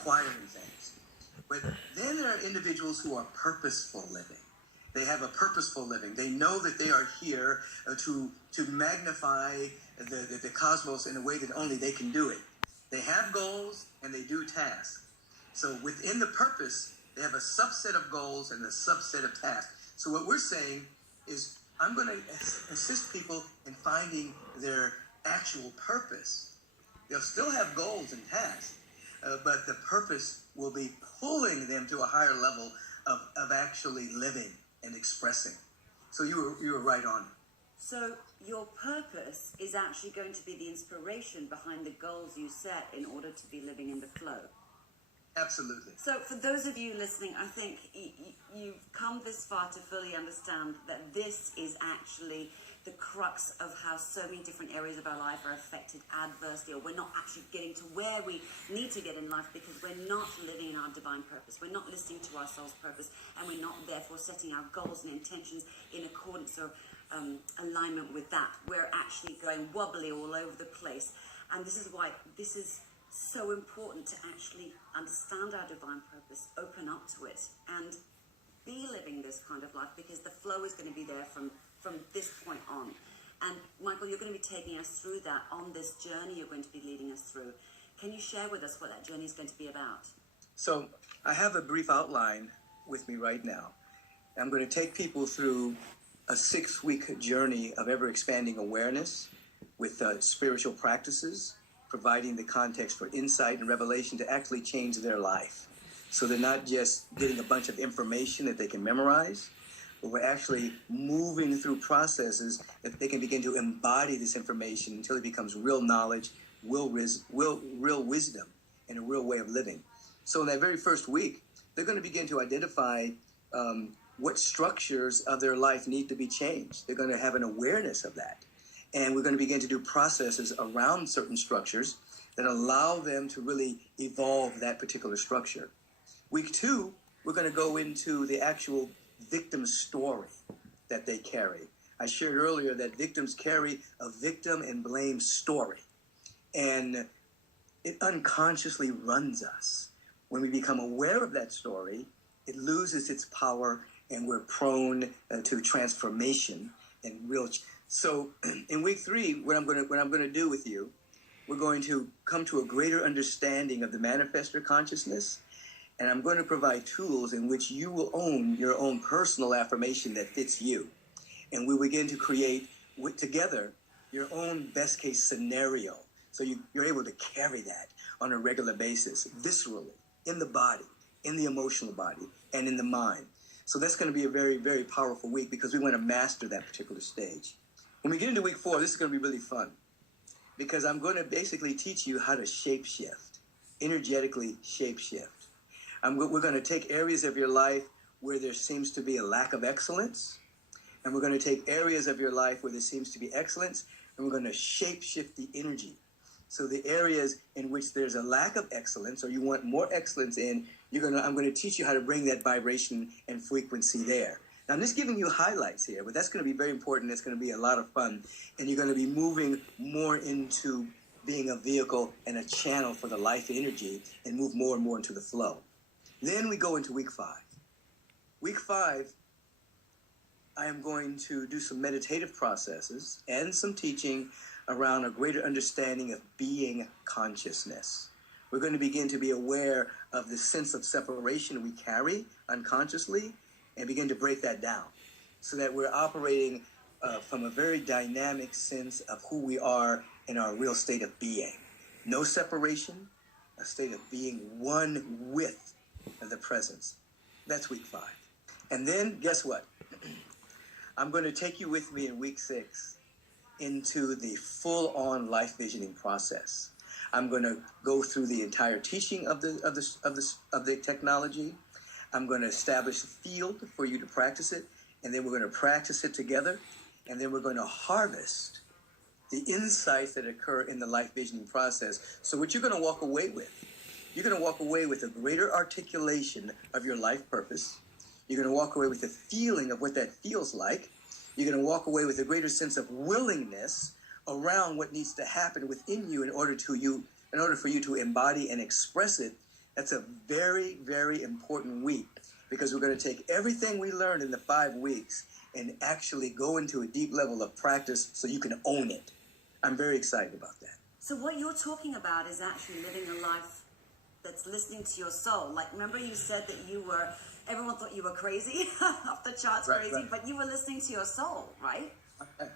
acquiring things. But then there are individuals who are purposeful living. They have a purposeful living. They know that they are here to magnify the cosmos in a way that only they can do it. They have goals and they do tasks. So within the purpose, they have a subset of goals and a subset of tasks. So what we're saying is, I'm going to assist people in finding their actual purpose. They'll still have goals and tasks, but the purpose will be pulling them to a higher level of actually living and expressing. So you were right on. So your purpose is actually going to be the inspiration behind the goals you set in order to be living in the flow. Absolutely. So for those of you listening, I think you've come this far to fully understand that this is actually the crux of how so many different areas of our life are affected adversely, or we're not actually getting to where we need to get in life because we're not living in our divine purpose. We're not listening to our soul's purpose, and we're not therefore setting our goals and intentions in accordance or alignment with that. We're actually going wobbly all over the place. And this is why this is so important to actually understand our divine purpose, open up to it, and be living this kind of life, because the flow is going to be there from this point on. And Michael, you're going to be taking us through that on this journey you're going to be leading us through. Can you share with us what that journey is going to be about? So I have a brief outline with me right now. I'm going to take people through a 6-week journey of ever-expanding awareness with spiritual practices, providing the context for insight and revelation to actually change their life. So they're not just getting a bunch of information that they can memorize, but we're actually moving through processes that they can begin to embody this information until it becomes real knowledge, real wisdom, and a real way of living. So in that very first week, they're going to begin to identify what structures of their life need to be changed. They're going to have an awareness of that. And we're going to begin to do processes around certain structures that allow them to really evolve that particular structure. Week 2, we're going to go into the actual victim story that they carry. I shared earlier that victims carry a victim and blame story. And it unconsciously runs us. When we become aware of that story, it loses its power and we're prone to transformation and real. So in week 3, what I'm going to do with you, we're going to come to a greater understanding of the manifestor consciousness, and I'm going to provide tools in which you will own your own personal affirmation that fits you, and we begin to create together your own best case scenario, so you're able to carry that on a regular basis, viscerally, in the body, in the emotional body, and in the mind. So that's going to be a very, very powerful week because we want to master that particular stage. When we get into week 4, this is going to be really fun because I'm going to basically teach you how to shape-shift, energetically shape-shift. We're going to take areas of your life where there seems to be a lack of excellence, and we're going to take areas of your life where there seems to be excellence, and we're going to shape-shift the energy. So the areas in which there's a lack of excellence, or you want more excellence in, I'm going to teach you how to bring that vibration and frequency there. Now, I'm just giving you highlights here, but that's going to be very important. It's going to be a lot of fun, and you're going to be moving more into being a vehicle and a channel for the life energy and move more and more into the flow. Then we go into week 5. Week 5, I am going to do some meditative processes and some teaching around a greater understanding of being consciousness. We're going to begin to be aware of the sense of separation we carry unconsciously and begin to break that down so that we're operating from a very dynamic sense of who we are in our real state of being. No separation, a state of being one with the presence. That's week 5. And then guess what? I'm going to take you with me in week 6 into the full-on life visioning process. I'm going to go through the entire teaching of the technology. I'm going to establish a field for you to practice it, and then we're going to practice it together, and then we're going to harvest the insights that occur in the life visioning process. So what you're going to walk away with, you're going to walk away with a greater articulation of your life purpose. You're going to walk away with a feeling of what that feels like. You're going to walk away with a greater sense of willingness around what needs to happen within you in order for you to embody and express it That's a very, very important week because we're going to take everything we learned in the 5 weeks and actually go into a deep level of practice so you can own it. I'm very excited about that. So what you're talking about is actually living a life that's listening to your soul. Like, remember you said that everyone thought you were crazy, off the charts crazy, Right. but you were listening to your soul, right?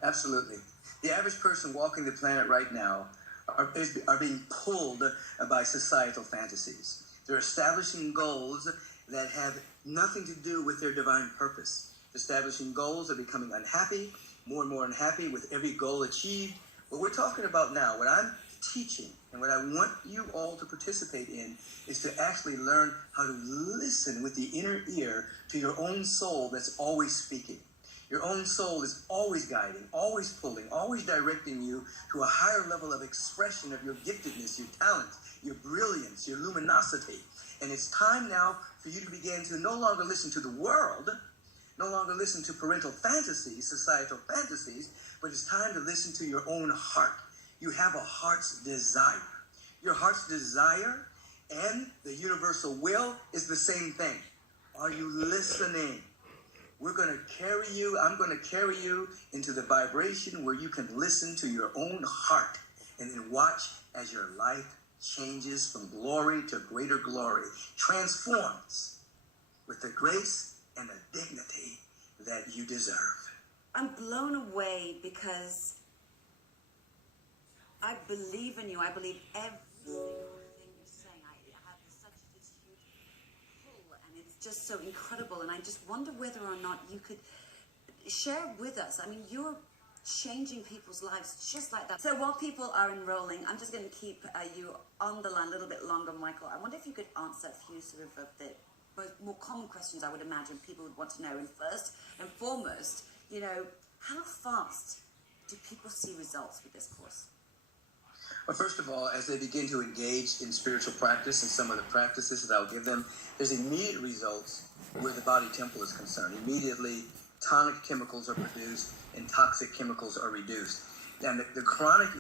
Absolutely. The average person walking the planet right now are being pulled by societal fantasies. They're establishing goals that have nothing to do with their divine purpose. Establishing goals are becoming unhappy, more and more unhappy with every goal achieved. What we're talking about now, what I'm teaching and what I want you all to participate in is to actually learn how to listen with the inner ear to your own soul that's always speaking. Your own soul is always guiding, always pulling, always directing you to a higher level of expression of your giftedness, your talent, your brilliance, your luminosity. And it's time now for you to begin to no longer listen to the world, no longer listen to parental fantasies, societal fantasies, but it's time to listen to your own heart. You have a heart's desire. Your heart's desire and the universal will is the same thing. Are you listening? I'm going to carry you into the vibration where you can listen to your own heart and then watch as your life changes from glory to greater glory, transforms with the grace and the dignity that you deserve. I'm blown away because I believe in you. I believe every single thing you're saying. I have such this huge pull, and it's just so incredible. And I just wonder whether or not you could share with us. I mean, you're changing people's lives just like that. So while people are enrolling, I'm just going to keep you on the line a little bit longer, Michael. I wonder if you could answer a few sort of the more common questions I would imagine people would want to know. And first and foremost, how fast do people see results with this course? Well, first of all, as they begin to engage in spiritual practice and some of the practices that I'll give them, there's immediate results where the body temple is concerned. Immediately, tonic chemicals are produced and toxic chemicals are reduced. And the chronic